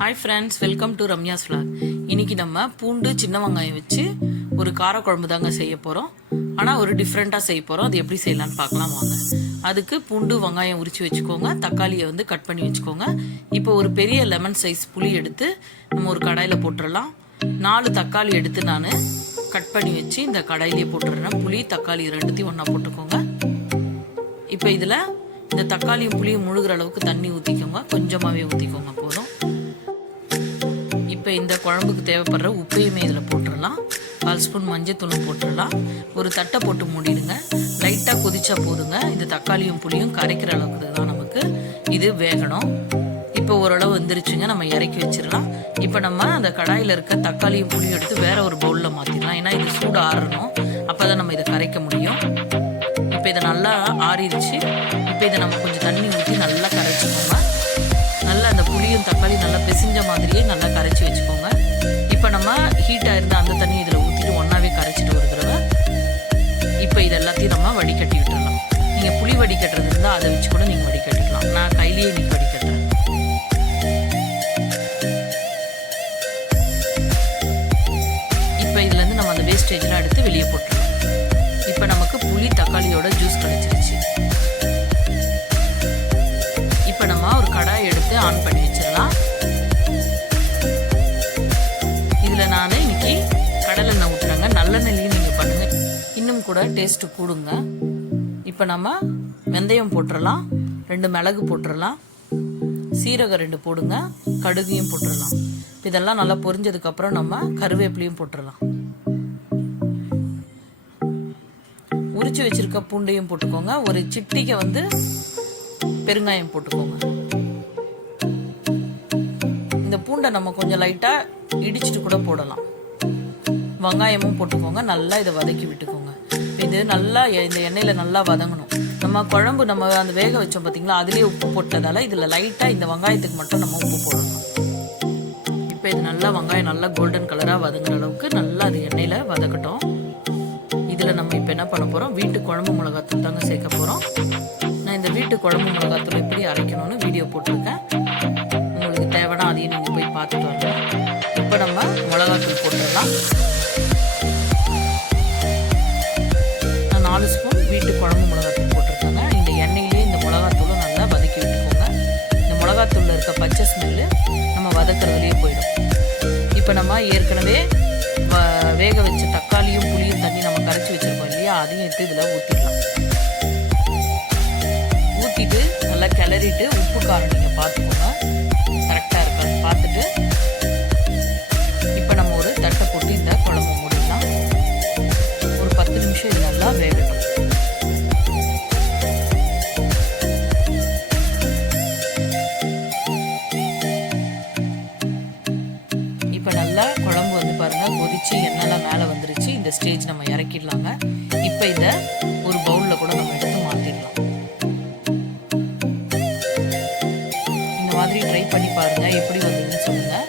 Hi friends, welcome to Ramya's vlog. இன்னைக்கு நம்ம பூண்டு சின்ன வெங்காயம் வச்சு ஒரு காரக்குழம்பு தாங்க செய்ய போகிறோம். ஆனால் ஒரு டிஃப்ரெண்ட்டாக செய்ய போகிறோம். அது எப்படி செய்யலான்னு பார்க்கலாம் வாங்க. அதுக்கு பூண்டு வெங்காயம் உரித்து வச்சுக்கோங்க, தக்காளியை வந்து கட் பண்ணி வச்சுக்கோங்க. இப்போ ஒரு பெரிய லெமன் சைஸ் புளி எடுத்து நம்ம ஒரு கடாயில் போட்டுடலாம். 4 தக்காளி எடுத்து நான் கட் பண்ணி வச்சு இந்த கடாயிலேயே போட்டுடுறேன். புளி தக்காளி ரெண்டுத்தையும் ஒன்றா போட்டுக்கோங்க. இப்போ இதில் இந்த தக்காளியும் புளியும் முழுகிற அளவுக்கு தண்ணி ஊற்றிக்கோங்க, கொஞ்சமாகவே ஊற்றிக்கோங்க போதும். இப்போ இந்த குழம்புக்கு தேவைப்படுற உப்பையுமே இதில் போட்டுடலாம். 1/4 ஸ்பூன் மஞ்சத்தூள் போட்டுடலாம். ஒரு தட்டை போட்டு மூடிடுங்க. லைட்டாக கொதிச்சா போதுங்க. இந்த தக்காளியும் புளியும் கரைக்கிற அளவுக்கு தான் நமக்கு இது வேகணும். இப்போ ஓரளவு வந்துருச்சுங்க, நம்ம இறக்கி வச்சிடலாம். இப்போ நம்ம அந்த கடாயில் இருக்க தக்காளியும் புளியும் எடுத்து வேற ஒரு பவுலில் மாற்றிடலாம். ஏன்னா இது சூடு ஆறணும், அப்போ தான் நம்ம இதை கரைக்க முடியும். இப்போ இதை நல்லா ஆறிடுச்சு. இப்போ இதை நம்ம கொஞ்சம் தண்ணி ஊற்றி நல்லா கரைச்சிக்கோங்க. நல்லா அந்த புளியும் தக்காளி நல்லா பிசைஞ்ச மாதிரியே நல்லா கரைச்சி வச்சுக்கோங்க. இப்போ நம்ம ஹீட்டாக இருந்த அந்த தண்ணி இதில் ஊற்றிட்டு ஒன்றாவே கரைச்சிட்டு ஒரு தடவை. இப்போ இது எல்லாத்தையும் நம்ம வடிகட்டி விட்டுடலாம். நீங்கள் புளி வடிகட்டுறது இருந்தால் அதை வச்சு கூட நீங்கள் வடிகட்டிக்கலாம். நான் கையிலேயே இன்னைக்கு வடிகட்டுறேன். இப்போ இதுலேருந்து நம்ம அந்த வேஸ்டேஜ்லாம் எடுத்து வெளியே போட்டுருவோம். இப்போ நமக்கு புளி தக்காளியோட ஜூஸ் கிடைச்சிருச்சு. இப்போ நம்ம ஒரு கடாய் எடுத்து ஆன் பண்ணி வச்சிடலாம். இதில் நான் இன்னைக்கு கடலெண்ணெய் ஊற்றுறேங்க. நல்லெண்ணெய்லையும் நீங்கள் பண்ணுங்கள், இன்னும் கூட டேஸ்ட்டு கூடுங்க. இப்போ நம்ம வெந்தயம் போட்டுடலாம், 2 மிளகு போட்டுடலாம், சீரகம் 2 போடுங்க, கடுகையும் போட்டுடலாம். இதெல்லாம் நல்லா பொரிஞ்சதுக்கப்புறம் நம்ம கருவேப்பிலையும் போட்டுடலாம். உரிச்சு வச்சிருக்க பூண்டையும் போட்டுக்கோங்க. ஒரு சிட்டிகை வந்து பெருங்காயம் போட்டுக்கோங்க. இந்த பூண்டை நம்ம கொஞ்சம் லைட்டா இடிச்சிட்டு கூட போடலாம். வெங்காயமும் போட்டுக்கோங்க. நல்லா இதை வதக்கி விட்டுக்கோங்க. இது நல்லா இந்த எண்ணெயில நல்லா வதங்கணும். நம்ம குழம்பு நம்ம அந்த வேக வச்சோம் பார்த்தீங்களா, அதுலேயே உப்பு போட்டதால இதில் லைட்டாக இந்த வெங்காயத்துக்கு மட்டும் நம்ம உப்பு போடணும். இப்போ இது நல்லா வெங்காயம் நல்லா கோல்டன் கலராக வதங்குற அளவுக்கு நல்லா அது எண்ணெயில் வதக்கட்டும். இதில் நம்ம இப்போ என்ன பண்ண போகிறோம், வீட்டு குழம்பு மிளகாத்தூள் தாங்க சேர்க்க போகிறோம். நான் இந்த வீட்டு குழம்பு மிளகாத்தூள் எப்படி அரைக்கணும்னு வீடியோ போட்டிருக்கேன். உங்களுக்கு தேவைன்னா அதையும் நீங்கள் போய் பார்த்துட்டு வாங்க. இப்போ நம்ம மிளகாத்தூள் போட்டுடலாம். நான் 4 ஸ்பூன் வீட்டு குழம்பு மிளகாத்தூள் போட்டிருக்கேங்க. இந்த எண்ணெயிலே இந்த மிளகாத்தூளும் நல்லா வதக்கி விட்டுக்கோங்க. இந்த மிளகாத்தூளில் இருக்க பச்சை ஸ்மெல்லு நம்ம வதக்கிறதுலேயே போயிடும். இப்போ நம்ம ஏற்கனவே வேக வச்ச தக்காளியும் புளியும் தண்ணி நம்ம கரைச்சி வச்சிருக்கோம் இல்லையா, அதையும் எடுத்து இதில் ஊற்றிடலாம். ஊற்றிட்டு நல்லா கிளறிட்டு உப்பு காரம் நீங்கள் பார்த்துக்கோங்க, கரெக்டாக இருக்கான்னு பார்த்துட்டு இப்போ நம்ம ஒரு தட்டை போட்டு இந்த குழம்பு மூடிடலாம். ஒரு 10 நிமிஷம் இது நல்லா வேகட்டும். இப்போ நல்லா குழம்பு வந்து பாருங்கள் கொதிச்சு எண்ணெய்லாம் மேலே வந்துருச்சு. இந்த ஸ்டேஜ் நம்ம இறக்கிடலாங்க. இப்போ இதை ஒரு பவுலில் கூட நம்ம எடுத்து மாற்றிடலாம். இந்த மாதிரி ட்ரை பண்ணி பாருங்கள், எப்படி வந்ததுன்னு சொல்லுங்கள்.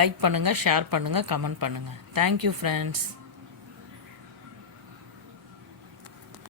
லைக் பண்ணுங்கள், ஷேர் பண்ணுங்கள், கமெண்ட் பண்ணுங்கள். Thank you friends.